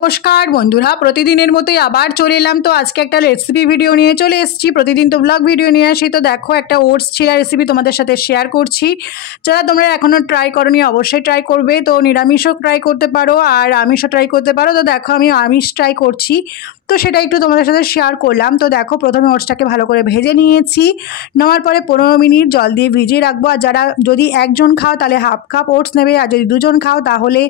নমস্কার বন্ধুরা, প্রতিদিনের মতোই আবার চলে এলাম। তো আজকে একটা রেসিপি ভিডিও নিয়ে চলে এসেছি। প্রতিদিন তো ব্লগ ভিডিও নিয়ে আসি। তো দেখো, একটা ওটস চিলা রেসিপি তোমাদের সাথে শেয়ার করছি। যারা তোমরা এখনও ট্রাই করোনি অবশ্যই ট্রাই করবে। তো নিরামিষও ট্রাই করতে পারো আর আমিষও ট্রাই করতে পারো। তো দেখো, আমি আমিষ ট্রাই করছি, তো সেটা একটু তোমাদের সাথে শেয়ার করলাম। তো দেখো, প্রথমে ওটসটাকে ভালো করে ভেজে নিয়েছি। নেওয়ার পরে 15 মিনিট জল দিয়ে ভিজিয়ে রাখবো। আর যারা যদি একজন খাও তাহলে হাফ কাপ ওটস নেবে, আর যদি দুজন খাও তাহলে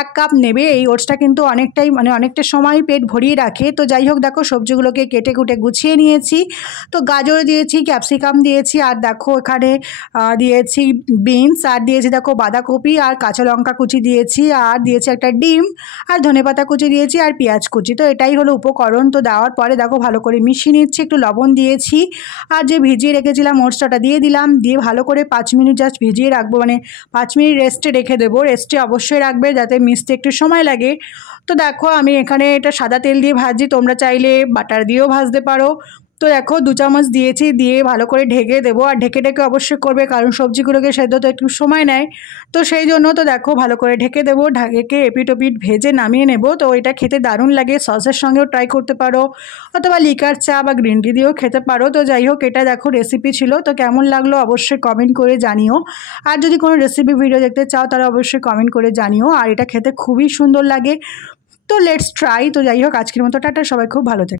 1 কাপ নেবে। এই ওটসটা কিন্তু অনেকটা সময় পেট ভরিয়ে রাখে। তো যাই হোক, দেখো সবজিগুলোকে কেটে কুটে গুছিয়ে নিয়েছি। তো গাজর দিয়েছি, ক্যাপসিকাম দিয়েছি, আর দেখো এখানে দিয়েছি বিনস, আর দিয়েছি দেখো বাঁধাকপি, আর কাঁচা লঙ্কা কুচি দিয়েছি, আর দিয়েছি একটা ডিম, আর ধনেপাতা কুচি দিয়েছি, আর পেঁয়াজ কুচি। তো এটাই হলো উপকরণ। তো দেওয়ার পরে দেখো ভালো করে মিশিয়ে নিচ্ছি, একটু লবণ দিয়েছি, আর যে ভিজিয়ে রেখেছিলাম ওটসটা দিয়ে দিলাম। দিয়ে ভালো করে 5 মিনিট জাস্ট ভিজিয়ে রাখবো, মানে 5 মিনিট রেস্টে রেখে দেবো। রেস্টে অবশ্যই রাখবে যাতে মিশতে একটু সময় লাগে। তো দেখো, আমি এখানে এটা সাদা তেল দিয়ে ভাজি, তোমরা চাইলে বাটার দিয়েও ভাজতে পারো। তো দেখো 2 চামচ দিয়েছি, দিয়ে ভালো করে ঢেকে দেবো। আর ঢেকে অবশ্যই করবে, কারণ সবজিগুলোকে সেদ্ধ তো একটু সময় নেয়। তো সেই জন্য তো দেখো ভালো করে ঢেকে দেবো। ঢেকে এপিট ওপিট ভেজে নামিয়ে নেব। তো এটা খেতে দারুণ লাগে, সসের সঙ্গেও ট্রাই করতে পারো, অথবা লিকার চা বা গ্রিন টি দিয়েও খেতে পারো। তো যাই হোক, এটা দেখো রেসিপি ছিল। তো কেমন লাগলো অবশ্যই কমেন্ট করে জানিও। আর যদি কোনো রেসিপি ভিডিও দেখতে চাও তাহলে অবশ্যই কমেন্ট করে জানিও। আর এটা খেতে খুবই সুন্দর লাগে। তো লেটস ট্রাই। তো যাই হোক, আজকের মতো টাটা, সবাই খুব ভালো থাকে।